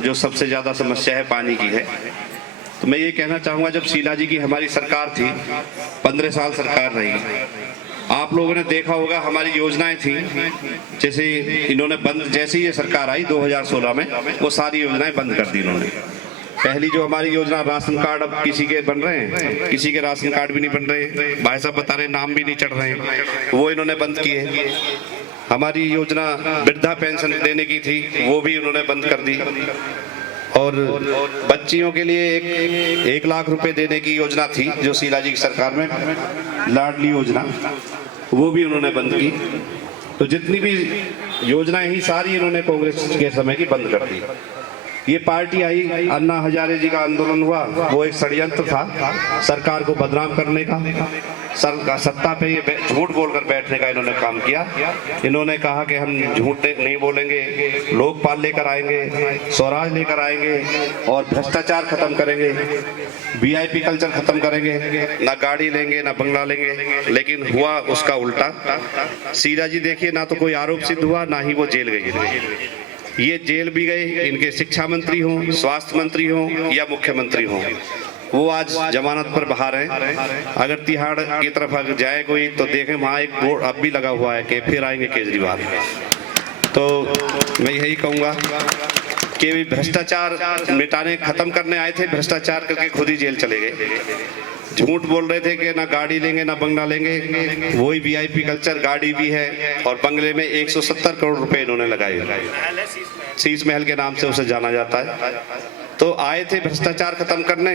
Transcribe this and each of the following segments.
जो सबसे ज़्यादा समस्या है पानी की है। तो मैं ये कहना चाहूँगा, जब शीला जी की हमारी सरकार थी, 15 साल सरकार रही, आप लोगों ने देखा होगा हमारी योजनाएं थी, जैसे इन्होंने बंद, जैसे ही ये सरकार आई 2016 में, वो सारी योजनाएं बंद कर दी इन्होंने। पहली जो हमारी योजना राशन कार्ड, अब किसी के बन रहे हैं, किसी के राशन कार्ड भी नहीं बन रहे, भाई साहब बता रहे नाम भी नहीं चढ़ रहे हैं, वो इन्होंने बंद किए। हमारी योजना वृद्धा पेंशन देने की थी, वो भी उन्होंने बंद कर दी। और बच्चियों के लिए 1 लाख रुपए देने की योजना थी जो शीला जी की सरकार में, लाडली योजना, वो भी उन्होंने बंद की। तो जितनी भी योजनाएं ही सारी इन्होंने कांग्रेस के समय की बंद कर दी। ये पार्टी आई, अन्ना हजारे जी का आंदोलन हुआ, वो एक षड्यंत्र था सरकार को बदनाम करने का, सत्ता पे ये झूठ बोलकर बैठने का इन्होंने काम किया। इन्होंने कहा कि हम झूठ नहीं बोलेंगे, लोकपाल लेकर आएंगे, स्वराज लेकर आएंगे और भ्रष्टाचार खत्म करेंगे, वीआईपी कल्चर खत्म करेंगे, ना गाड़ी लेंगे ना बंगला लेंगे। लेकिन हुआ उसका उल्टा। शीला जी देखिए, ना तो कोई आरोप सिद्ध हुआ, ना ही वो जेल गई। ये जेल भी गए, इनके शिक्षा मंत्री हों, स्वास्थ्य मंत्री हों या मुख्यमंत्री हों, वो आज जमानत पर बाहर हैं। अगर तिहाड़ की तरफ अगर जाए कोई तो देखें, वहाँ एक बोर्ड अब भी लगा हुआ है कि फिर आएंगे केजरीवाल। तो मैं यही कहूँगा कि भ्रष्टाचार मिटाने, खत्म करने आए थे, भ्रष्टाचार करके खुद ही जेल चले गए। झूठ बोल रहे थे कि ना गाड़ी लेंगे ना बंगला लेंगे, वही वीआईपी कल्चर, गाड़ी भी है और बंगले में 170 करोड़ रुपए इन्होंने लगाए, शीश महल के नाम से उसे जाना जाता है। तो आए थे भ्रष्टाचार खत्म करने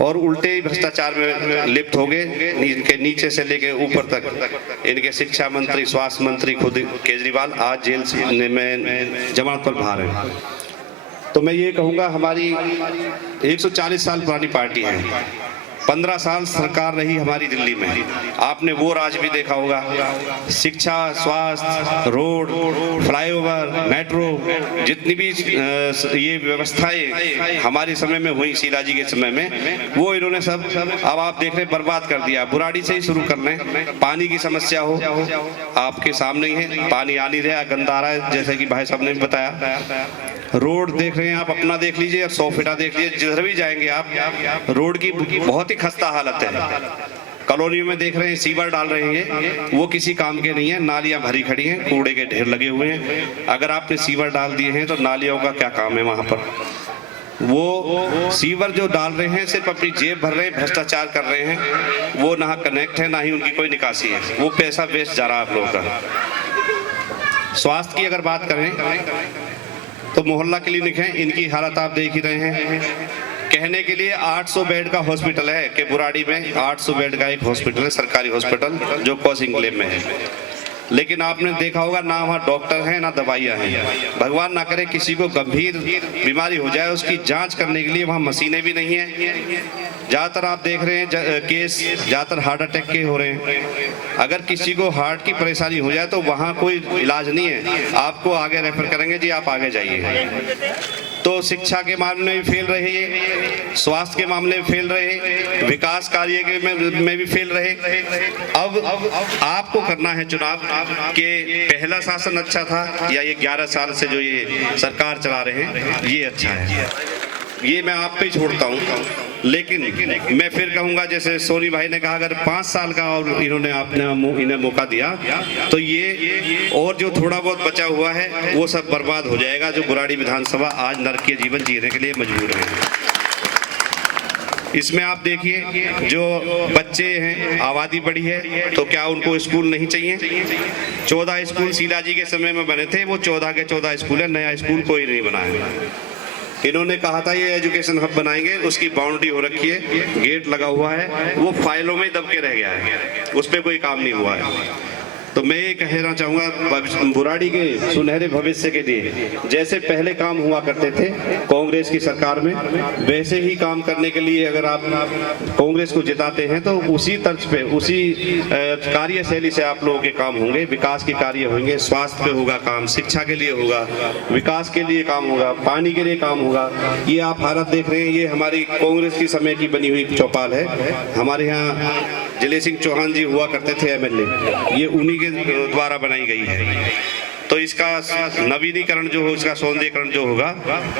और उल्टे ही भ्रष्टाचार में लिप्त हो गए। इनके नीचे से लेके ऊपर तक इनके शिक्षा मंत्री, स्वास्थ्य मंत्री, खुद केजरीवाल आज जेल में जमानत पर बाहर है। तो मैं ये कहूँगा, हमारी 140 साल पुरानी पार्टी है, 15 साल सरकार रही हमारी दिल्ली में, आपने वो राज भी देखा होगा। शिक्षा, स्वास्थ्य, रोड, फ्लाईओवर, मेट्रो, जितनी भी ये व्यवस्थाएं हमारे समय में हुई, शीला जी के समय में, वो इन्होंने सब अब आप देख रहे बर्बाद कर दिया। बुराड़ी से ही शुरू कर लें, पानी की समस्या हो, आपके सामने ही है, पानी आ नहीं रहा, गंदा आ रहा है, जैसे कि भाई साहब ने भी बताया। रोड देख रहे हैं आप, अपना देख लीजिए और 100 फीटा देख लीजिए, जिधर भी जाएंगे आप, रोड की बहुत ही खस्ता हालत है। कॉलोनियों में देख रहे हैं सीवर डाल रहे हैं, वो किसी काम के नहीं है, नालियां भरी खड़ी हैं, कूड़े के ढेर लगे हुए हैं। अगर आपने सीवर डाल दिए हैं तो नालियों का क्या काम है वहां पर? वो सीवर जो डाल रहे हैं सिर्फ अपनी जेब भर रहे हैं, भ्रष्टाचार कर रहे हैं, वो ना कनेक्ट है ना ही उनकी कोई निकासी है, वो पैसा वेस्ट जा रहा है आप लोगों का। स्वास्थ्य की अगर बात करें तो मोहल्ला क्लिनिक है, इनकी हालत आप देख ही रहे हैं। कहने के लिए 800 बेड का हॉस्पिटल है कि बुराड़ी में 800 बेड का एक हॉस्पिटल है, सरकारी हॉस्पिटल, जो कोसिंग क्लेम में है। लेकिन आपने देखा होगा ना वहाँ डॉक्टर हैं ना दवाइयाँ हैं। भगवान ना करे किसी को गंभीर बीमारी हो जाए, उसकी जांच करने के लिए वहाँ मशीनें भी नहीं हैं। ज़्यादातर आप देख रहे हैं केस ज़्यादातर हार्ट अटैक के हो रहे हैं। अगर किसी को हार्ट की परेशानी हो जाए तो वहाँ कोई इलाज नहीं है, आपको आगे रेफर करेंगे, जी आप आगे जाइए। तो शिक्षा के मामले में भी फेल रहे, स्वास्थ्य के मामले में फेल रहे, विकास कार्य में भी फेल रहे। अब आपको करना है चुनाव कि पहला शासन अच्छा था या ये 11 साल से जो ये सरकार चला रहे हैं ये अच्छा है, ये मैं आप पे ही छोड़ता हूँ। लेकिन मैं फिर कहूँगा, जैसे सोनी भाई ने कहा, अगर 5 साल का और इन्होंने इन्हें मौका दिया तो ये और जो थोड़ा बहुत बचा हुआ है वो सब बर्बाद हो जाएगा, जो बुराड़ी विधानसभा आज नरकीय जीवन जीने के लिए मजबूर है। इसमें आप देखिए, जो बच्चे हैं, आबादी बढ़ी है, तो क्या उनको स्कूल नहीं चाहिए? 14 स्कूल शीला जी के समय में बने थे, वो 14 के 14 स्कूल है, नया स्कूल कोई नहीं बनाया। इन्होंने कहा था ये एजुकेशन हब बनाएंगे, उसकी बाउंड्री हो रखी है, गेट लगा हुआ है, वो फाइलों में दब के रह गया है, उस पर कोई काम नहीं हुआ है। तो मैं ये कहना चाहूँगा, बुराड़ी के सुनहरे भविष्य के लिए जैसे पहले काम हुआ करते थे कांग्रेस की सरकार में, वैसे ही काम करने के लिए अगर आप कांग्रेस को जिताते हैं तो उसी तर्ज पे, उसी कार्यशैली से आप लोगों के काम होंगे, विकास के कार्य होंगे, स्वास्थ्य पे होगा काम, शिक्षा के लिए होगा, विकास के लिए काम होगा, पानी के लिए काम होगा। ये आप हालत देख रहे हैं, ये हमारी कांग्रेस की समय की बनी हुई चौपाल है। हमारे यहाँ जिले सिंह चौहान जी हुआ करते थे MLA, ये उन्हीं के द्वारा बनाई गई है। तो इसका नवीनीकरण जो हो, इसका सौंदर्यीकरण जो होगा,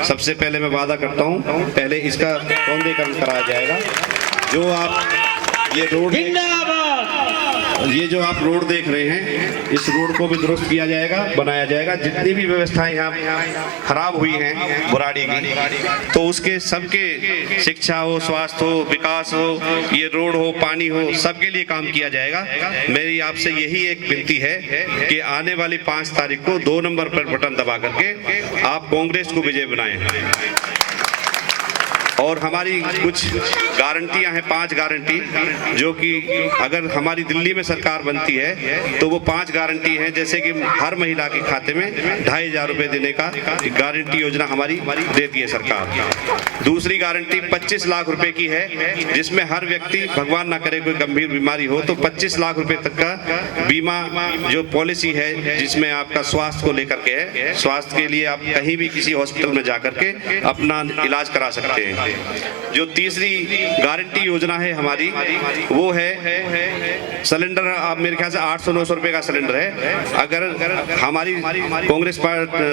सबसे पहले मैं वादा करता हूँ पहले इसका सौंदर्यीकरण कराया जाएगा। जो आप ये रोड, ये जो आप रोड देख रहे हैं, इस रोड को भी दुरुस्त किया जाएगा, बनाया जाएगा। जितनी भी व्यवस्थाएं यहाँ खराब हुई हैं बुराड़ी की, तो उसके सबके, शिक्षा हो, स्वास्थ्य हो, विकास हो, ये रोड हो, पानी हो, सबके लिए काम किया जाएगा। मेरी आपसे यही एक विनती है कि आने वाली 5 तारीख को 2 नंबर पर बटन दबा करके आप कांग्रेस को विजय बनाएं। और हमारी कुछ गारंटियां हैं, 5 गारंटी, जो कि अगर हमारी दिल्ली में सरकार बनती है तो वो 5 गारंटी हैं। जैसे कि हर महिला के खाते में 2,500 रुपए देने का गारंटी योजना हमारी देती है सरकार। दूसरी गारंटी 25 लाख रुपए की है, जिसमें हर व्यक्ति, भगवान ना करे कोई गंभीर बीमारी हो, तो 25 लाख रुपए तक का बीमा जो पॉलिसी है, जिसमें आपका स्वास्थ्य को लेकर के है, स्वास्थ्य के लिए आप कहीं भी किसी हॉस्पिटल में जाकर के अपना इलाज करा सकते हैं। जो तीसरी गारंटी योजना है हमारी, वो है सिलेंडर। आप मेरे ख्याल से 800-900 रुपए का सिलेंडर है। अगर हमारी कांग्रेस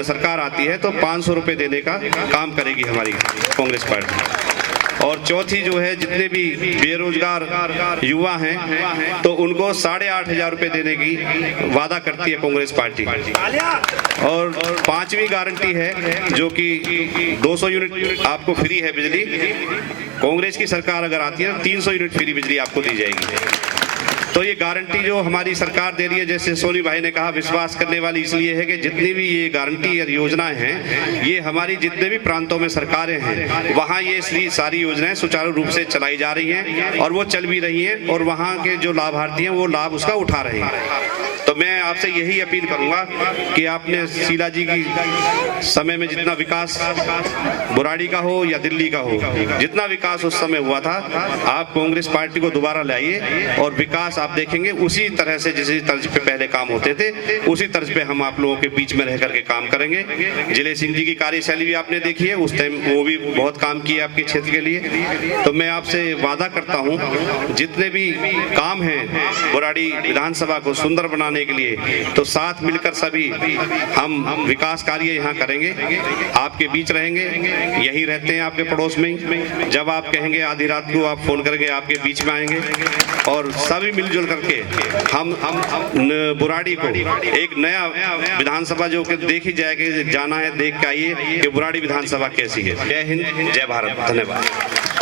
सरकार आती है तो 500 रुपए देने का काम करेगी हमारी कांग्रेस पार्टी। और चौथी जो है, जितने भी बेरोजगार युवा हैं तो उनको 8,500 रुपए देने की वादा करती है कांग्रेस पार्टी। और 5वीं गारंटी है जो कि 200 यूनिट आपको फ्री है बिजली। कांग्रेस की सरकार अगर आती है तो 300 यूनिट फ्री बिजली आपको दी जाएगी। तो ये गारंटी जो हमारी सरकार दे रही है, जैसे सोनी भाई ने कहा, विश्वास करने वाली इसलिए है कि जितनी भी ये गारंटी और योजनाएं हैं, ये हमारी जितने भी प्रांतों में सरकारें हैं वहाँ ये सारी योजनाएं सुचारू रूप से चलाई जा रही हैं और वो चल भी रही हैं, और वहाँ के जो लाभार्थी हैं वो लाभ उसका उठा रहे हैं। तो मैं आपसे यही अपील करूंगा कि आपने शीला जी की समय में जितना विकास बुराड़ी का हो या दिल्ली का हो, जितना विकास उस समय हुआ था, आप कांग्रेस पार्टी को दोबारा लाइए और विकास आप देखेंगे उसी तरह से, जिस तर्ज पे पहले काम होते थे, उसी तर्ज पे हम आप लोगों के बीच में रह करके काम करेंगे। जिले सिंह जी की कार्यशैली भी आपने देखी है, उस टाइम वो भी बहुत काम किए आपके क्षेत्र के लिए। तो मैं आपसे वादा करता हूँ जितने भी काम हैं बुराड़ी विधानसभा को सुंदर बनाने के लिए, तो साथ मिलकर सभी हम विकास कार्य यहाँ करेंगे, आपके बीच रहेंगे। यही रहते हैं आपके पड़ोस में ही। जब आप कहेंगे आधी रात को आप फोन करके आपके बीच में आएंगे, और सभी मिलजुल करके हम बुराड़ी को एक नया विधानसभा जो कि देखी जाएगी, जाना है, देख के आइए कि बुराड़ी विधानसभा कैसी है। जय हिंद, जय भारत, धन्यवाद।